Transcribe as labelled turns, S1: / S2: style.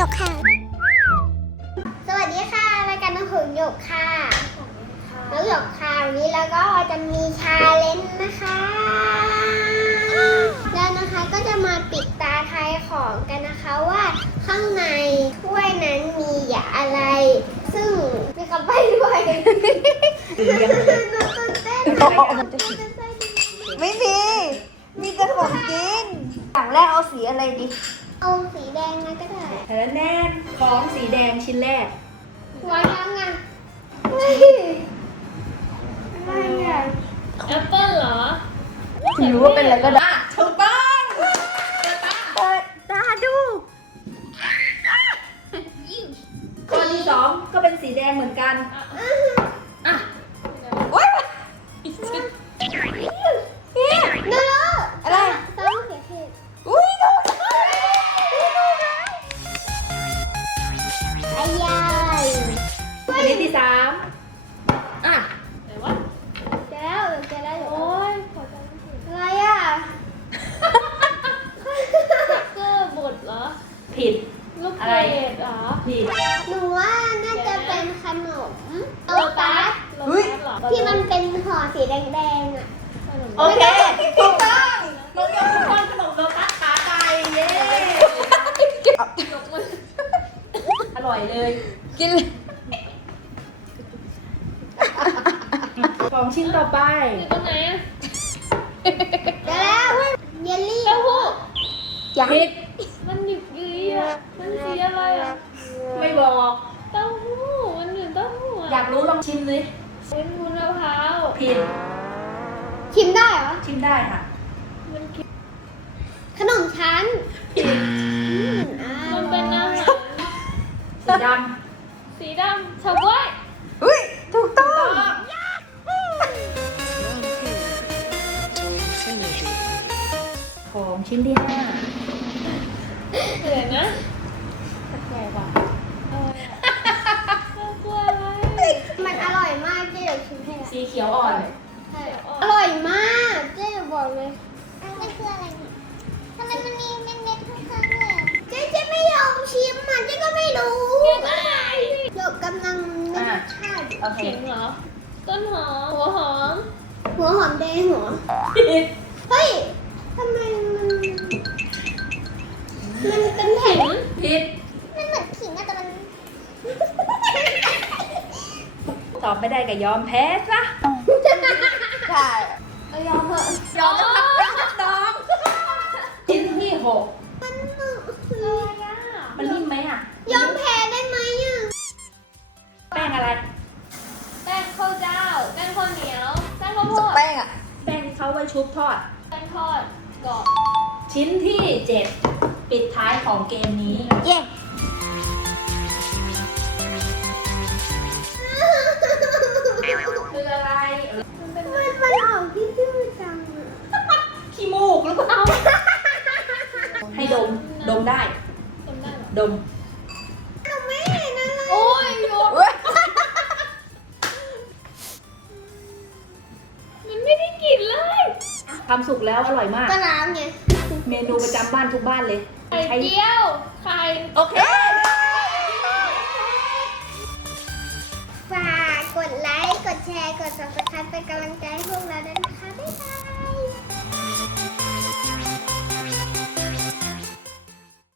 S1: กค่ะสวัสดีค่ะรายการน้องหงหยกค่ะน้องหยกค่ะวันนี้แล้วก็จะมีชาเลนจ์นะคะแล้วนะคะก็จะมาปิดตาทายของกันนะคะว่าข้างในถ้วยนั้นมียาอะไรซึ่งมีคำใบ้ด้วยหนูตื่นเต้น
S2: ไม่มีแต่ของกินอย่างแรกเอาสีอะไรดี
S1: เอาสีแดงนะก็ได้
S3: แล้วแน่นของสีแดงชิ้นแรก
S1: วางยังไงอะไรอ่ะ
S4: แอปเปิ้ลเหรอ
S2: ไม่รู้ว่าเป็นอะไรก็ได้
S3: ถูกต้อง
S2: เปิดตาดู
S3: ข้อที่สองก็เป็นสีแดงเหมือนกันอ่ะ
S2: โอ๊ย
S1: นูโร
S2: อะไร
S1: ซอสมะเขือเทศ
S2: อุ้ยถูก
S1: อายาย
S3: อันนี้ที่สามอ่ะ
S4: ไหนวะ
S1: เจอแล้วเจอแล้ว
S4: โอ้ยขอจำไม่ผิด
S1: อะไรอ่ะ
S4: เกอร์บดเหรอ
S3: ผิด
S4: ลูกเกดเหรอ
S3: ผิด
S1: หนูว่าน่าจะเป็นขนมโลตัส
S4: โลตัสเหรอ
S1: ที่มันเป็นห่อสีแดงๆอ่ะ
S4: ขนม
S3: โอเคถูกต้องน้องยกถูกต้องขนมโลตัสขาไก่เย้
S4: ยกมือ
S3: อร่อยเลย
S2: กินเลย
S3: ของชิ้นต่อไป
S4: อยู่ตรงไหนอะ
S1: เจอแล้วเยลลี่
S4: เต้าหู้
S2: ยัง
S3: ผิด
S4: มันหยิบยืยอะมันสีอะไรอะ
S3: ไม่บอก
S4: เต้าหู้มันอยู่เต้าหู้อะ
S3: อยากรู้ลองชิมสิ
S4: เป็นวุ้นมะพร้าว
S3: ผิด
S1: ชิมได้เหรอ
S3: ชิมได้ค่ะ
S4: มันคิด
S1: ขนมชั้น
S3: ผิด
S4: มันเป็นอาหาร
S3: สีด
S4: สีดำชาบ้วย
S2: อุ้ยถูกต้อง
S3: ของชิ้นที่ห้า
S4: เหนื่อยนะ
S3: แก่กว่า
S4: อะไรอะชาบ้วยอะไร
S1: มันอร่อยมากเจ๊เดี๋ยวชิมให้ละ
S3: สีเขียวอ่อน
S1: ใช่อร่อยมากเจ๊บอกเลยมันคืออะไรเนี่ยทำไมมันมีเม็ดๆข้างๆด้วยเจ๊ไม่ยอมชิมมันเจ๊ก็ไม่รู้เดี๋ยวกำลังนึกชาติ
S3: โอเค
S4: ขิงเหรอ ต้นหอม หัวหอม
S1: หัวหอมแดงหัว
S3: ผิด
S1: เฮ้ยทำไมมันเป็นแผ่น
S3: ผิด
S1: มันเหมือนขิงอะแต่มัน
S3: ตอบไม่ได้ก็ยอมแพ้ซะ
S2: ใช่
S1: เอายอมเถอะ
S3: ยอมนะครับน้องชิ้นที่หก
S1: มันหนึ
S4: อะไรอะ
S3: มันนิ่มไหมอ่ะ
S1: ยอมแพ้ได้ไหมอะ
S3: แป้งอะไร
S4: แป้งข้าวเจ้า แป้งข้าวเหนียว แป้งข้าวโพด
S2: แป้งอ่ะ
S3: แป้งที่เขาไว้ชุบทอด
S4: แป้งทอดกรอบ
S3: ชิ้นที่เจ็ดปิดท้ายของเกมนี้
S2: เย้
S3: คืออะไร
S4: มันเป็น
S1: มันออกที่ชื่อจังอะ
S3: ขี้มูกหรือเปล่า ให้ดม ดมได้
S4: จำได้เหรอ
S3: ดม
S1: หนูไม่เห็นอะไร
S4: โอ้ยโยน
S2: เว้ย
S4: มันไม่ได้กลิ่นเลย
S3: ทำสุกแล้วอร่อยมาก
S1: ก็น้ำไง
S3: เมนูประจำบ้านทุกบ้านเลย
S4: ไข่เจียว ไข่
S3: โอเค
S1: ฝากกดไลค์ กดแชร์ กด subscribe เป็นกำลังใจให้พวกเราด้วยนะคะ บ๊ายบาย